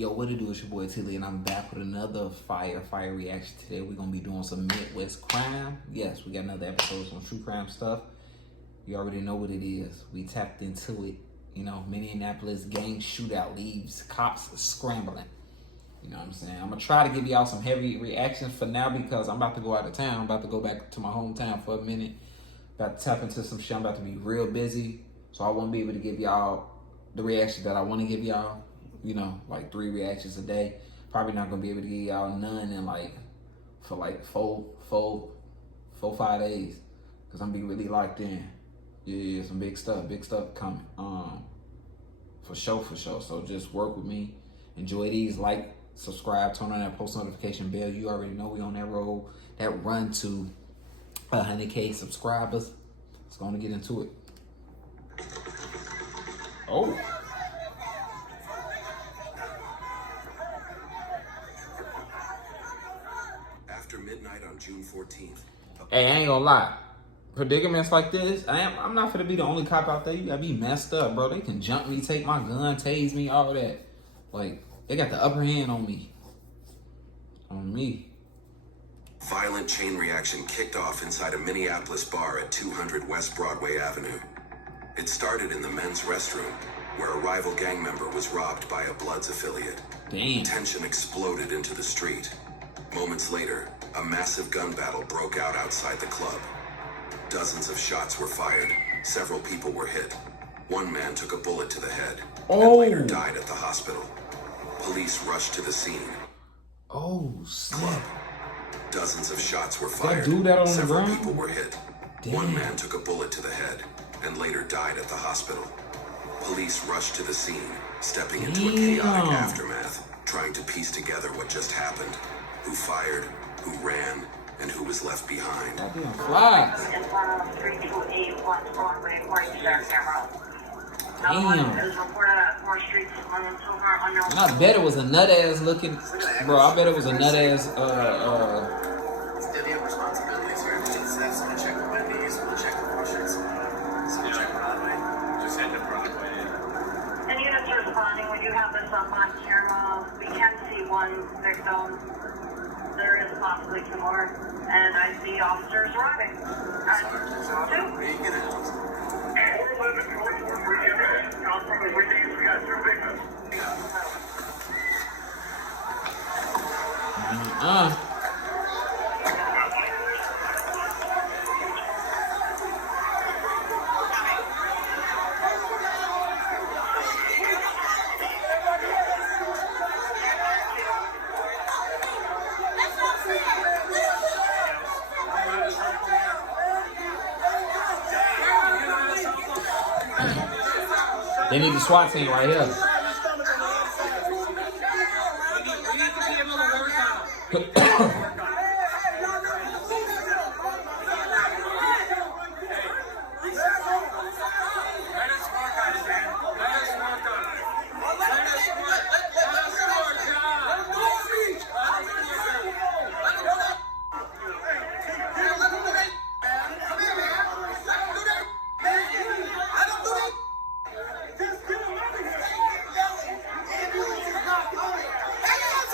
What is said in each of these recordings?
Yo, what it do? It's your boy IamTeeLee, and I'm back with another fire reaction. Today we're gonna be doing some Midwest crime. Yes, we got another episode of some true crime stuff. You already know what it is. We tapped into it. You know, Minneapolis gang shootout leaves cops scrambling. You know what I'm saying? I'm gonna try to give y'all some heavy reactions for now because I'm about to go out of town. I'm about to go back to my hometown for a minute. About to tap into some shit. I'm about to be real busy, so I won't be able to give y'all the reaction that I want to give y'all. You know, like 3 reactions a day. Probably not gonna be able to give y'all none in for 5 days, cause I'm be really locked in. Yeah, some big stuff coming. For sure. So just work with me. Enjoy these. Like, subscribe, turn on that post notification bell. You already know we on that road, that run to 100K subscribers. Let's go on and get into it. Oh. After midnight on June 14th. Hey, I ain't gonna lie. Predicaments like this, I'm not gonna be the only cop out there. You gotta be messed up, bro. They can jump me, take my gun, tase me, all that. Like, they got the upper hand on me. Violent chain reaction kicked off inside a Minneapolis bar at 200 West Broadway Avenue. It started in the men's restroom, where a rival gang member was robbed by a Bloods affiliate. Damn. Tension exploded into the street. Moments later, a massive gun battle broke out outside the club. Dozens of shots were fired. Several people were hit. One man took a bullet to the head and later died at the hospital. Police rushed to the scene. Oh, snap. Club. Dozens of shots were fired. That dude out on the Several ground? people were hit. Damn. One man took a bullet to the head and later died at the hospital. Police rushed to the scene, stepping into a chaotic aftermath, trying to piece together what just happened. Who fired, who ran, and who was left behind. That damn fly. Damn. And I bet it was a nut ass looking, bro. I bet it was a nut ass. Divvy up responsibilities here. Someone check the Wendy's, someone check the groceries, someone check Broadway. Just head to Broadway. And units are responding. We do have this up on camera. We can see one victim. There is possibly 2 more, and I see officers arriving. Where are you gonna house? We got 2 victims. They need the SWAT team right here.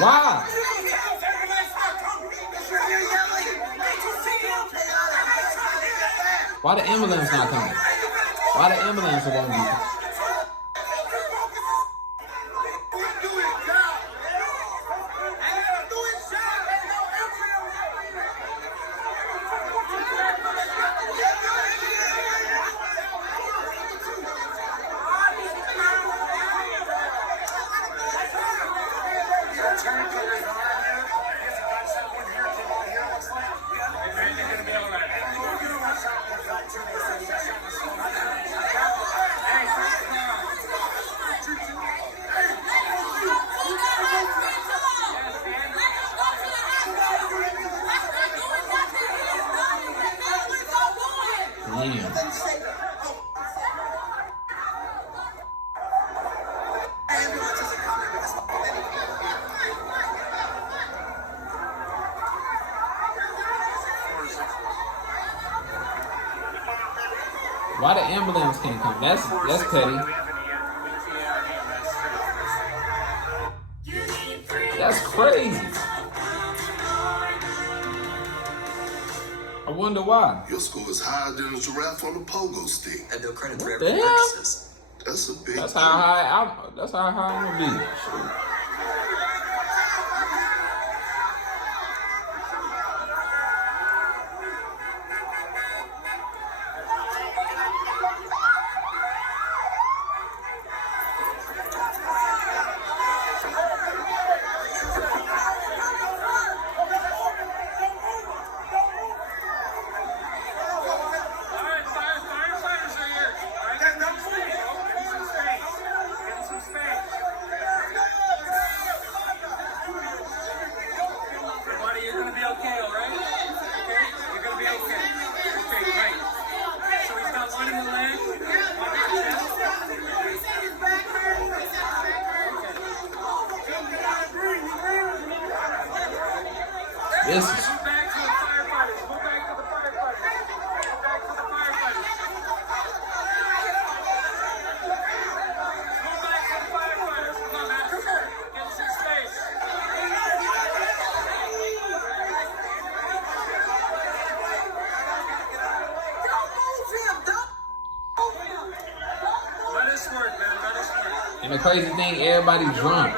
Why? Why the ambulance not coming? Why the ambulance won't be coming? Why the ambulance can't come? That's petty. That's crazy. I wonder why. Your score is higher than a giraffe on a pogo stick. And no credit for What every the hell? purchases. That's a big That's how high that's how high I'm gonna be. Shoot. This is and the crazy thing, everybody drunk.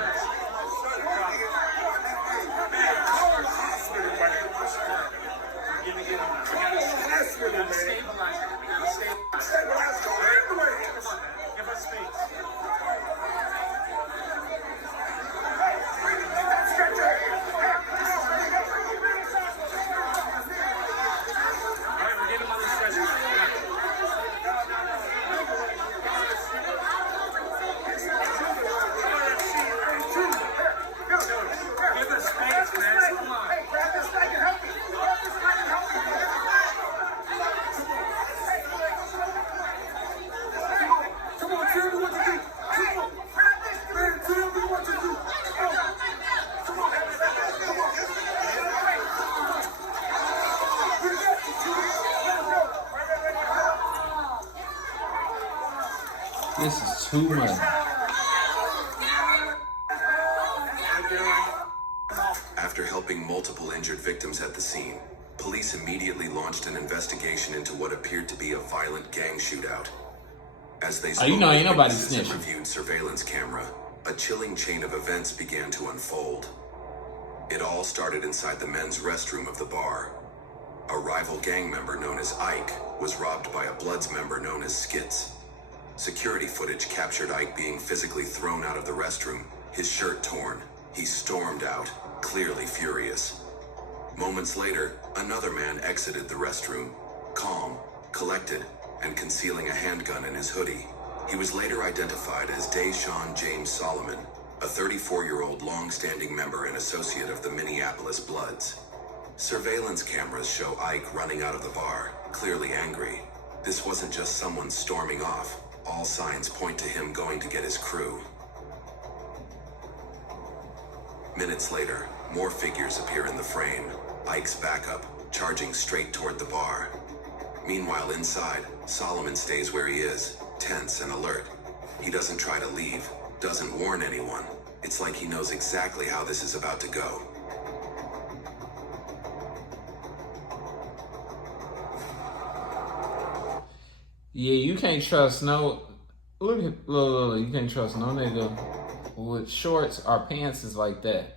This is too much. After helping multiple injured victims at the scene, police immediately launched an investigation into what appeared to be a violent gang shootout. As they Oh, you know, ain't nobody snitching. reviewed surveillance camera, a chilling chain of events began to unfold. It all started inside the men's restroom of the bar. A rival gang member known as Ike was robbed by a Bloods member known as Skits. Security footage captured Ike being physically thrown out of the restroom, his shirt torn. He stormed out, clearly furious. Moments later, another man exited the restroom, calm, collected, and concealing a handgun in his hoodie. He was later identified as Deshaun James Solomon, a 34-year-old long-standing member and associate of the Minneapolis Bloods. Surveillance cameras show Ike running out of the bar, clearly angry. This wasn't just someone storming off. All signs point to him going to get his crew. Minutes later, more figures appear in the frame. Ike's backup, charging straight toward the bar. Meanwhile, inside, Solomon stays where he is, tense and alert. He doesn't try to leave, doesn't warn anyone. It's like he knows exactly how this is about to go. Yeah, you can't trust no. Look, you can't trust no nigga with shorts or pants is like that.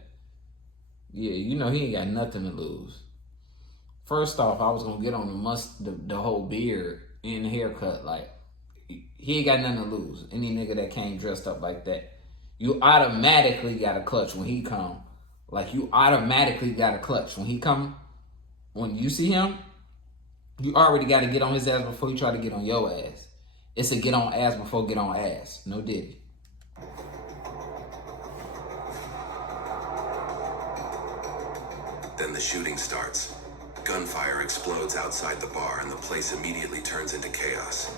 Yeah, you know he ain't got nothing to lose. First off, I was gonna get on the whole beard and haircut. Like, he ain't got nothing to lose. Any nigga that came dressed up like that, you automatically got a clutch when he come. Like, you automatically got a clutch when he come. When you see him, you already got to get on his ass before you try to get on your ass. It's a get on ass before get on ass. No diddy. Then the shooting starts. Gunfire explodes outside the bar and the place immediately turns into chaos.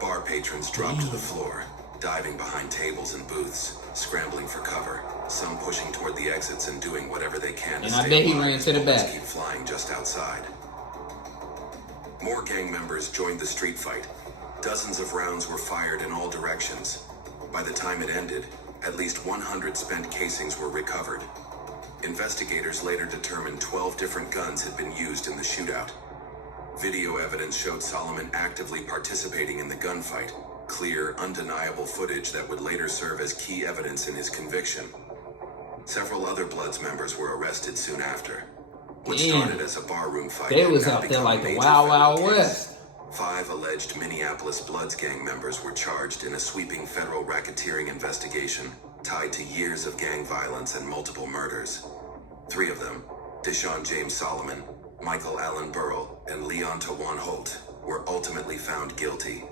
Bar patrons drop to the floor, diving behind tables and booths, scrambling for cover, some pushing toward the exits and doing whatever they can to And I stay bet he alive ran as to the bullets back. keep flying just outside. More gang members joined the street fight, Dozens of rounds were fired in all directions. By the time it ended, at least 100 spent casings were recovered. Investigators later determined 12 different guns had been used in the shootout. Video evidence showed Solomon actively participating in the gunfight, clear, undeniable footage that would later serve as key evidence in his conviction. Several other Bloods members were arrested soon after. What started as a barroom fight, they was out there like the Wild Wild West. 5 alleged Minneapolis Bloods gang members were charged in a sweeping federal racketeering investigation tied to years of gang violence and multiple murders. 3 of them, Deshaun James Solomon, Michael Allen Burrell, and Leon Tawan Holt, were ultimately found guilty.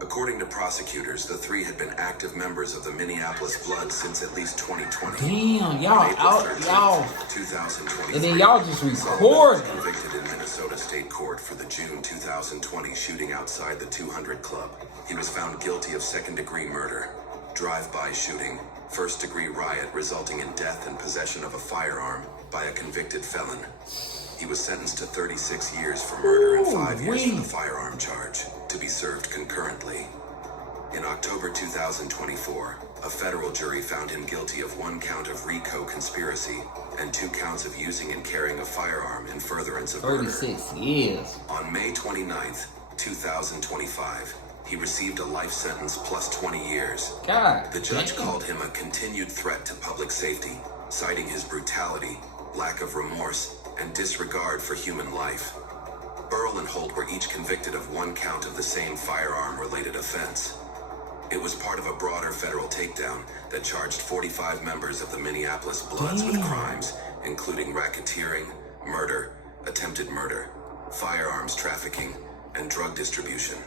According to prosecutors, the 3 had been active members of the Minneapolis Bloods since at least 2020. Damn, y'all out, 13th, y'all. 2023, And then y'all just recording. convicted in Minnesota State Court for the June 2020 shooting outside the 200 Club. He was found guilty of second-degree murder, drive-by shooting, first-degree riot resulting in death and possession of a firearm by a convicted felon. He was sentenced to 36 years for murder and 5 years for the firearm charge, to be served concurrently. In October 2024, a federal jury found him guilty of 1 count of RICO conspiracy and 2 counts of using and carrying a firearm in furtherance of murder. 36 years. On May 29th, 2025, he received a life sentence plus 20 years. God. The judge damn. called him a continued threat to public safety, citing his brutality, lack of remorse, and disregard for human life. Burrell and Holt were each convicted of 1 count of the same firearm-related offense. It was part of a broader federal takedown that charged 45 members of the Minneapolis Bloods with crimes, including racketeering, murder, attempted murder, firearms trafficking, and drug distribution.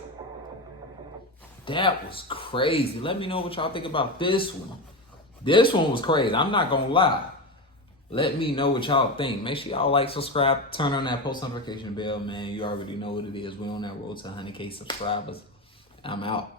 That was crazy. Let me know what y'all think about this one. This one was crazy. I'm not gonna lie. Let me know what y'all think. Make sure y'all like, subscribe, turn on that post notification bell, man. You already know what it is. We're on that road to 100K subscribers. I'm out.